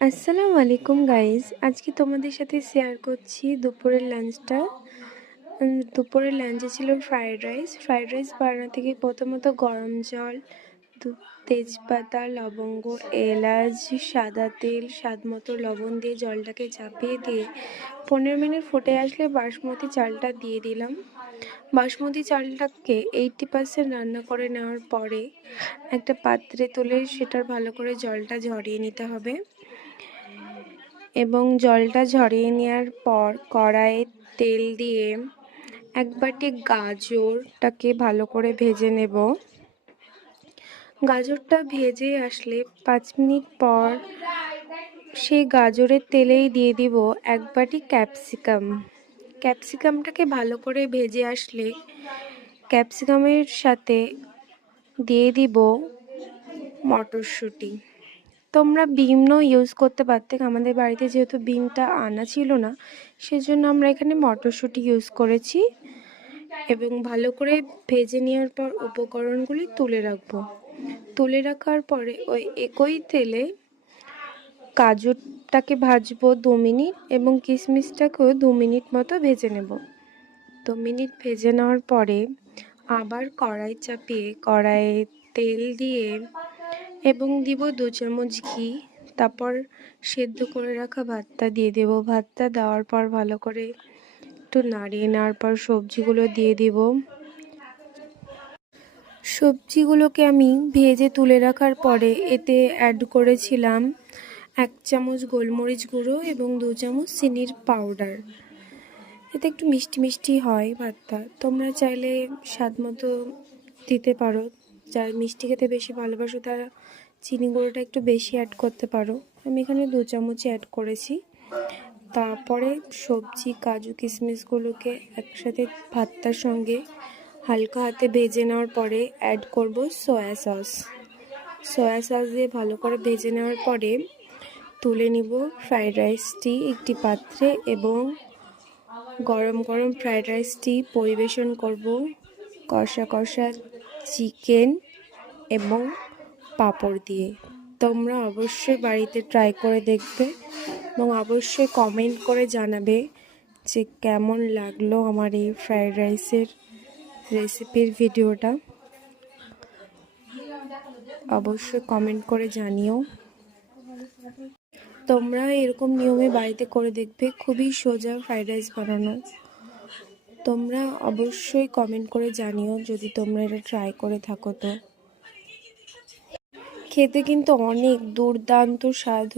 আসসালামু আলাইকুম গাইজ, আজকে তোমাদের সাথে শেয়ার করছি দুপুরের লাঞ্চটা। দুপুরের লাঞ্চে ছিল ফ্রাইড রাইস বানাতে গিয়ে প্রথমত গরম জল, তেজপাতা, লবঙ্গ, এলাচ, সাদা তেল, স্বাদ মতো লবণ দিয়ে জলটাকে চাপিয়ে দিয়ে 15 মিনিট ফুটে আসলে বাসমতি চালটা দিয়ে দিলাম। বাসমতি চালটাকে 80% রান্না করে নেওয়ার পরে একটা পাত্রে তুলে সেটার ভালো করে জলটা ঝরিয়ে নিতে হবে এবং জলটা ঝরিয়ে নেওয়ার পর কড়াইয়ে তেল দিয়ে এক বাটি গাজরটাকে ভালো করে ভেজে নেব। গাজরটা ভেজে আসলে 5 মিনিট পর সেই গাজরের তেলেই দিয়ে দিব এক বাটি ক্যাপসিকামটাকে ভালো করে ভেজে আসলে ক্যাপসিকামের সাথে দিয়ে দিব মটরশুঁটি। তোমরা বিনও ইউজ করতে পারতে, আমাদের বাড়িতে যেহেতু বিনটা আনা ছিল না সেজন্য আমরা এখানে মটরশুঁটি ইউজ করেছি এবং ভালো করে ভেজে নেওয়ার পর উপকরণগুলি তুলে রাখবো। তুলে রাখার পরে ওই একই তেলে কাজুটাকে ভাজবো 2 মিনিট এবং কিশমিশটাকেও 2 মিনিট মতো ভেজে নেব। 2 মিনিট ভেজে নেওয়ার পরে আবার কড়াই চাপিয়ে কড়াইয়ে তেল দিয়ে এবং দিব 2 চামচ ঘি, তারপর সেদ্ধ করে রাখা ভাতটা দিয়ে দেব। ভাতটা দেওয়ার পর ভালো করে একটু নাড়িয়ে নেওয়ার পর সবজিগুলো দিয়ে দিব। সবজিগুলোকে আমি ভেজে তুলে রাখার পরে এতে অ্যাড করেছিলাম 1 চামচ গোলমরিচ গুঁড়ো এবং 2 চামচ চিনির পাউডার। এতে একটু মিষ্টি মিষ্টি হয় ভাতটা, তোমরা চাইলে স্বাদ মতো দিতে পারো। যারা মিষ্টি খেতে বেশি ভালোবাসো তারা চিনি গুঁড়োটা একটু বেশি অ্যাড করতে পারো। আমি এখানে 2 চামচই অ্যাড করেছি। তারপরে সবজি, কাজু, কিশমিশগুলোকে একসাথে ভাতটার সঙ্গে হালকা হাতে ভেজে নেওয়ার পরে অ্যাড করব সয়া সস দিয়ে ভালো করে ভেজে নেওয়ার পরে তুলে নিব ফ্রাইড রাইসটি একটি পাত্রে এবং গরম গরম ফ্রাইড রাইসটি পরিবেশন করব কষা কষা চিকেন এবং পাঁপড় দিয়ে। তোমরা অবশ্যই বাড়িতে ট্রাই করে দেখবে এবং অবশ্যই কমেন্ট করে জানাবে যে কেমন লাগলো আমার এই ফ্রাইড রাইসের রেসিপির ভিডিওটা। অবশ্যই কমেন্ট করে জানিও। তোমরা এরকম নিয়মে বাড়িতে করে দেখবে, খুবই সোজা ফ্রাইড রাইস বানানো। তোমরা অবশ্যই কমেন্ট করে জানিও যদি তোমরা এটা ট্রাই করে থাকো। তো খেতে কিন্তু অনেক দুর্দান্ত স্বাদ